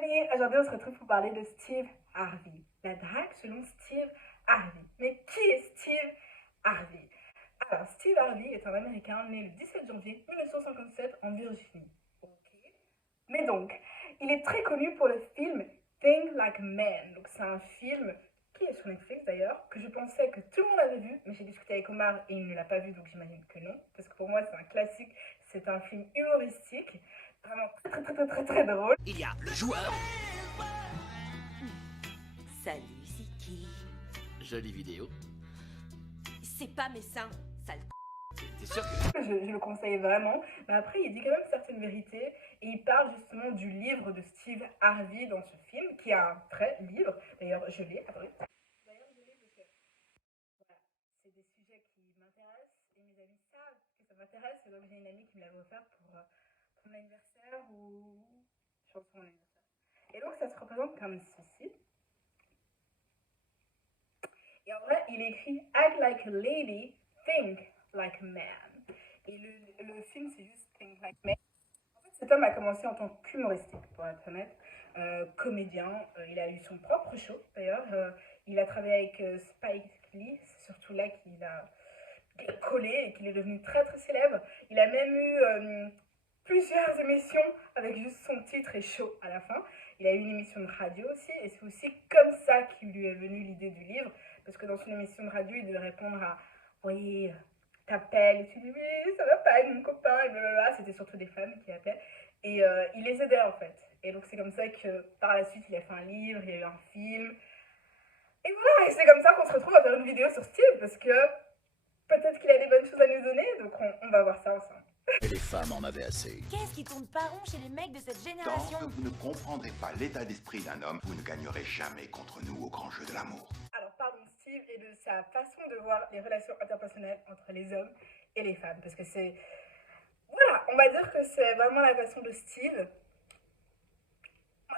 Fanny, aujourd'hui on se retrouve pour parler de Steve Harvey. La drague selon Steve Harvey. Mais qui est Steve Harvey? Alors, Steve Harvey est un Américain né le 17 janvier 1957 en Virginie. Ok. Mais donc, il est très connu pour le film Think Like a Man. Donc c'est un film qui est sur Netflix d'ailleurs, que je pensais que tout le monde avait vu, mais j'ai discuté avec Omar et il ne l'a pas vu, donc j'imagine que non. Parce que pour moi c'est un classique, c'est un film humoristique, vraiment très drôle. Il y a le joueur. Salut, c'est qui? Jolie vidéo. C'est pas mes seins, sale. T'es sûr que... Je le conseille vraiment, mais après il dit quand même certaines vérités et il parle justement du livre de Steve Harvey dans ce film, qui est un vrai livre. D'ailleurs, je l'ai, attendez. D'ailleurs, je l'ai parce que voilà, c'est des sujets qui m'intéressent et mes amis savent que ça m'intéresse, et donc j'ai une amie qui me l'avait offert pour mon anniversaire ou je pense pour mon anniversaire. Et donc ça se représente comme ceci. Et en vrai, il écrit Act like a lady, think like a man. Et le film, c'est juste Think Like a Man. En fait, cet homme a commencé en tant qu'humoristique, pour être honnête, comédien. Il a eu son propre show, d'ailleurs. Il a travaillé avec Spike Lee. C'est surtout là qu'il a collé et qu'il est devenu très célèbre. Il a même eu plusieurs émissions avec juste son titre et show à la fin. Il a eu une émission de radio aussi, et c'est aussi comme ça qu'il lui est venu l'idée du livre, parce que dans son émission de radio, il devait répondre à oui, t'appelles, et tu dis oui, ça va pas avec mon copain, et blablabla. C'était surtout des femmes qui appelaient, et il les aidait en fait. Et donc c'est comme ça que par la suite, il a fait un livre, il y a eu un film, et voilà, et c'est comme ça qu'on se retrouve à faire une vidéo sur Steve, parce que peut-être qu'il a des bonnes choses à nous donner, donc on va voir ça ensemble. Et les femmes en avaient assez. Qu'est-ce qui tourne pas rond chez les mecs de cette Tant génération? que vous ne comprendrez pas l'état d'esprit d'un homme, vous ne gagnerez jamais contre nous au grand jeu de l'amour. Alors parlons de Steve et de sa façon de voir les relations interpersonnelles entre les hommes et les femmes, parce que c'est... Voilà, on va dire que c'est vraiment la façon de Steve. Moi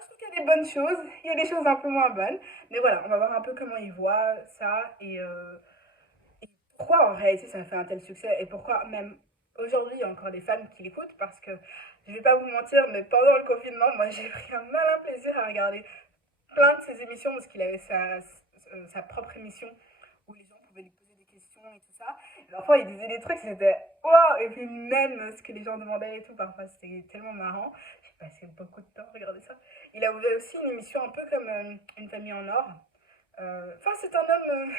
je trouve qu'il y a des bonnes choses, il y a des choses un peu moins bonnes, mais voilà, on va voir un peu comment il voit ça et pourquoi en réalité ça fait un tel succès, et pourquoi même aujourd'hui il y a encore des femmes qui l'écoutent, parce que je vais pas vous mentir, mais pendant le confinement, moi j'ai pris un malin plaisir à regarder plein de ses émissions, parce qu'il avait sa propre émission où les gens pouvaient lui poser des questions et tout ça. Et parfois il disait des trucs, c'était waouh, et puis même ce que les gens demandaient et tout, parfois c'était tellement marrant. J'ai passé beaucoup de temps à regarder ça. Il a ouvert aussi une émission un peu comme Une famille en or. Enfin, c'est un homme.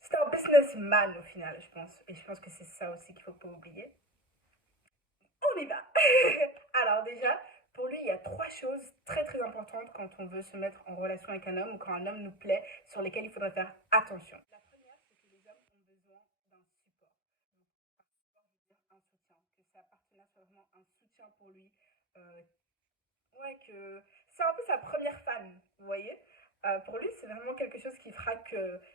C'est un businessman au final, je pense. Et je pense que c'est ça aussi qu'il ne faut pas oublier. On y va. Alors déjà, pour lui, il y a trois choses très importantes quand on veut se mettre en relation avec un homme ou quand un homme nous plaît, sur lesquelles il faudrait faire attention. La première, c'est que les hommes ont besoin d'un support. Donc, par support, je veux dire un soutien. Que sa partenaire soit vraiment un soutien pour lui. Euh, ouais, que c'est un peu sa première fan, vous voyez. Pour lui, c'est vraiment quelque chose qui fera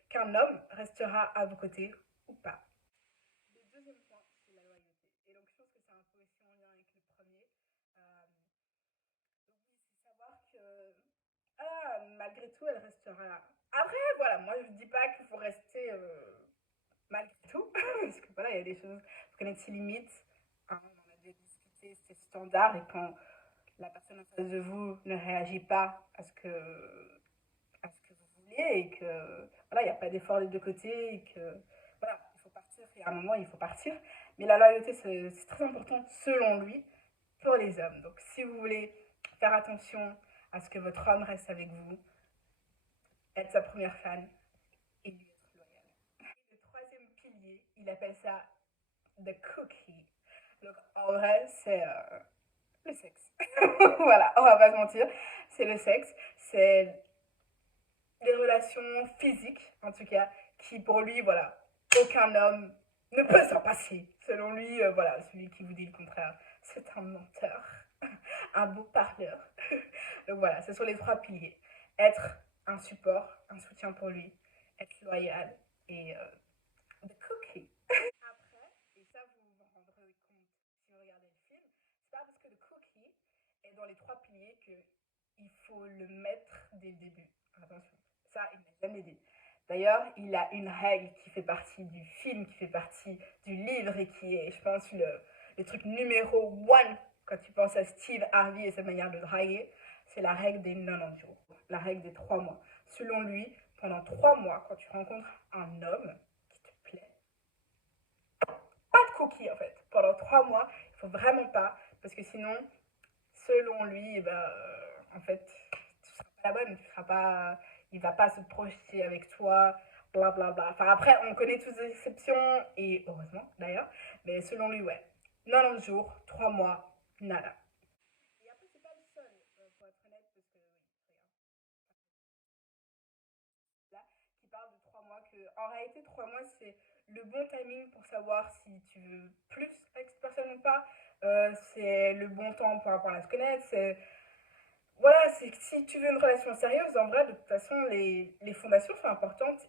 qu'un homme restera à vos côtés ou pas. Le deuxième point, c'est la loyauté. Et donc, je pense que c'est un peu aussi en lien avec le premier. Donc, oui, c'est savoir que, malgré tout, elle restera là. Après, voilà, moi, je ne dis pas qu'il faut rester malgré tout. Parce que voilà, il y a des choses, il faut connaître ses limites. Hein, on en a déjà discuté, c'est standard. Et quand la personne en face de vous ne réagit pas à ce que vous voulez, et que voilà, il n'y a pas d'effort des deux côtés, et que voilà, il faut partir, et à un moment il faut partir. Mais la loyauté, c'est très important selon lui pour les hommes. Donc si vous voulez faire attention à ce que votre homme reste avec vous, être sa première fan et lui être loyal. Et le troisième pilier, il appelle ça the cookie. Donc en vrai, c'est le sexe. Voilà, on va pas se mentir, c'est le sexe, c'est les relations physiques, en tout cas, qui pour lui, voilà, aucun homme ne peut s'en passer. Selon lui, voilà, celui qui vous dit le contraire, c'est un menteur, un beau parleur. Donc voilà, ce sont les trois piliers. Être un support, un soutien pour lui, être loyal et the cookie. Après, et ça vous vous en rendrez compte si vous regardez le film, c'est pas parce que le cookie est dans les trois piliers qu'il faut le mettre dès le début. Attention, ça il m'a jamais dit. D'ailleurs, il a une règle qui fait partie du film, qui fait partie du livre et qui est, je pense, le truc numéro one quand tu penses à Steve Harvey et sa manière de draguer, c'est la règle des 90 jours, la règle des 3 mois. Selon lui, pendant 3 mois, quand tu rencontres un homme qui te plaît, pas de cookies en fait. Pendant 3 mois, il faut vraiment pas, parce que sinon, selon lui, en fait, tu seras pas la bonne, tu seras pas, il va pas se projeter avec toi, blablabla. Bla bla. Enfin après, on connaît tous les exceptions, et heureusement d'ailleurs, mais selon lui, ouais. 90 jours, 3 mois, nada. Et après, c'est pas le seul, pour être honnête, parce que, oui, regarde, là, qui parle de 3 mois, que en réalité, 3 mois, c'est le bon timing pour savoir si tu veux plus avec cette personne ou pas. C'est le bon temps pour apprendre à se connaître, c'est voilà, c'est que si tu veux une relation sérieuse, en vrai, de toute façon, les fondations sont importantes.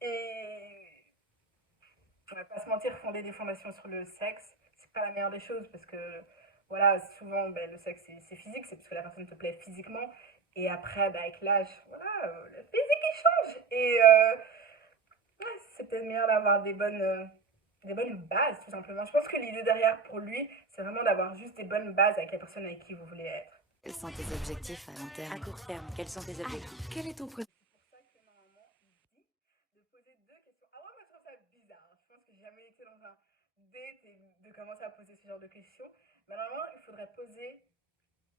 Et on va pas se mentir, fonder des fondations sur le sexe, c'est pas la meilleure des choses parce que, voilà, souvent, ben, le sexe c'est physique, c'est parce que la personne te plaît physiquement. Et après, ben, avec l'âge, voilà, le physique il change. Et ouais, c'est peut-être meilleur d'avoir des bonnes bases, tout simplement. Je pense que l'idée derrière pour lui, c'est vraiment d'avoir juste des bonnes bases avec la personne avec qui vous voulez être. Quels sont tes objectifs à long terme? À court terme, quels sont tes objectifs? Quel est ton premier... C'est pour ça que normalement, il dit de poser deux questions. Ah ouais, moi je trouve ça bizarre. Je pense que j'ai jamais été dans un date et de commencer à poser ce genre de questions. Mais normalement, il faudrait poser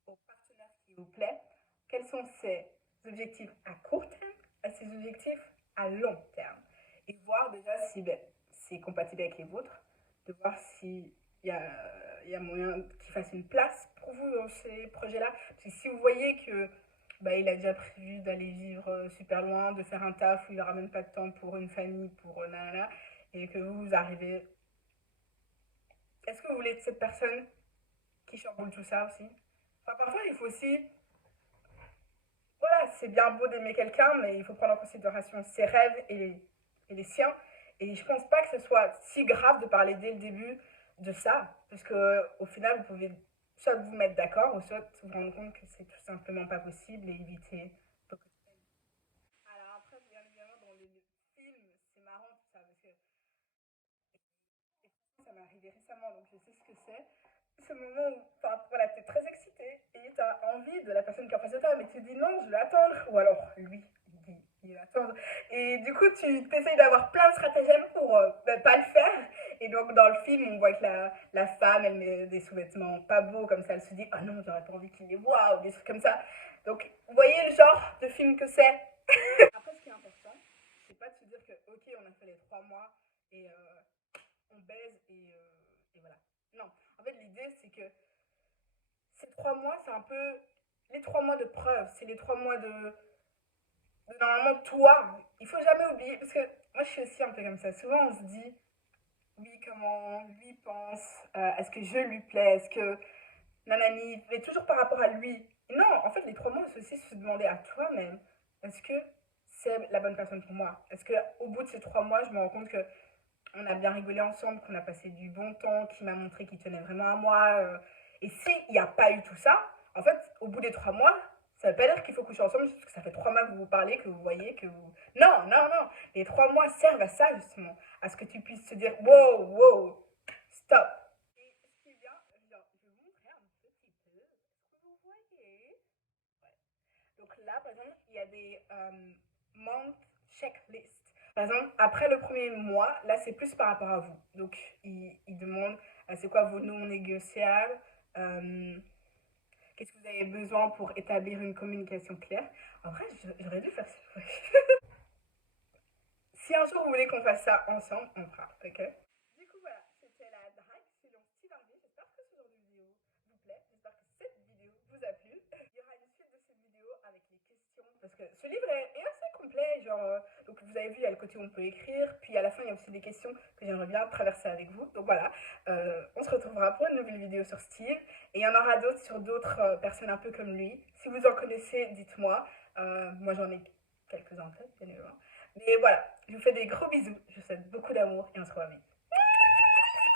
au partenaire qui vous plaît quels sont ses objectifs à court terme et ses objectifs à long terme. Et voir déjà si ben, c'est compatible avec les vôtres, de voir s'il y a moyen qu'il fasse une place pour vous dans ces projets-là. Parce que si vous voyez que bah, il a déjà prévu d'aller vivre super loin, de faire un taf où il n'aura même pas de temps pour une famille, pour nanana, et que vous arrivez. Est-ce que vous voulez être cette personne qui chamboule tout ça aussi? Enfin, parfois, il faut aussi. Voilà, c'est bien beau d'aimer quelqu'un, mais il faut prendre en considération ses rêves et les siens. Et je pense pas que ce soit si grave de parler dès le début de ça, parce que au final, vous pouvez soit vous mettre d'accord, ou soit vous rendre compte que c'est tout simplement pas possible et éviter. Alors après, bien évidemment, dans les films, c'est marrant tout ça, parce que et ça m'est arrivé récemment, donc je sais ce que c'est. Ce moment où, enfin, voilà, t'es très excité et t'as envie de la personne qui est en face de toi, mais tu dis non, je vais attendre, ou alors lui, il dit, il va attendre. Et du coup, tu t'essayes d'avoir plein de stratagèmes pour pas le faire. Et donc, dans le film, on voit que la femme, elle met des sous-vêtements pas beaux, comme ça, elle se dit, oh non, j'aurais pas envie qu'il les voit, ou des trucs comme ça. Donc, vous voyez le genre de film que c'est. Après, ce qui est important, c'est pas de se dire que, ok, on a fait les 3 mois et on baise et voilà. Non, en fait, l'idée, c'est que ces 3 mois, c'est un peu les 3 mois de preuve, c'est les 3 mois de normalement toi. Il faut jamais oublier, parce que moi, je suis aussi un peu comme ça. Souvent, on se dit, oui, comment lui pense, est-ce que je lui plais, est-ce que nanani, mais toujours par rapport à lui. Non, en fait, les 3 mois, c'est aussi se demander à toi-même, est-ce que c'est la bonne personne pour moi? Est-ce qu'au bout de ces 3 mois, je me rends compte que on a bien rigolé ensemble, qu'on a passé du bon temps, qu'il m'a montré qu'il tenait vraiment à moi. Et s'il n'y a pas eu tout ça, en fait, au bout des 3 mois, ça ne veut pas dire qu'il faut coucher ensemble, juste que ça fait 3 mois que vous vous parlez, que vous voyez, que vous... Non, non, non. Les 3 mois servent à ça, justement. À ce que tu puisses te dire, wow, wow, stop. Et ce qui est bien, je vais vous montrer un petit peu. Est-ce que vous voyez? Ouais. Donc là, par exemple, il y a des month checklists. Par exemple, après le premier mois, là, c'est plus par rapport à vous. Donc, il demande c'est quoi vos non négociables, qu'est-ce que vous avez besoin pour établir une communication claire. En vrai, j'aurais dû faire ça. Si un jour vous voulez qu'on fasse ça ensemble, on fera, ok? Du coup, voilà, c'était la drague selon Steve Harvey. J'espère que ce genre de vidéo vous plaît. J'espère que cette vidéo vous a plu. Il y aura une suite de cette vidéo avec les questions. Parce que ce livre est assez complet. Genre, donc vous avez vu, il y a le côté où on peut écrire. Puis à la fin, il y a aussi des questions que j'aimerais bien traverser avec vous. Donc voilà, on se retrouvera pour une nouvelle vidéo sur Steve. Et il y en aura d'autres sur d'autres personnes un peu comme lui. Si vous en connaissez, dites-moi. Moi, j'en ai quelques-uns en tête, bien évidemment. Mais voilà, je vous fais des gros bisous. Je vous souhaite beaucoup d'amour et on se revoit vite.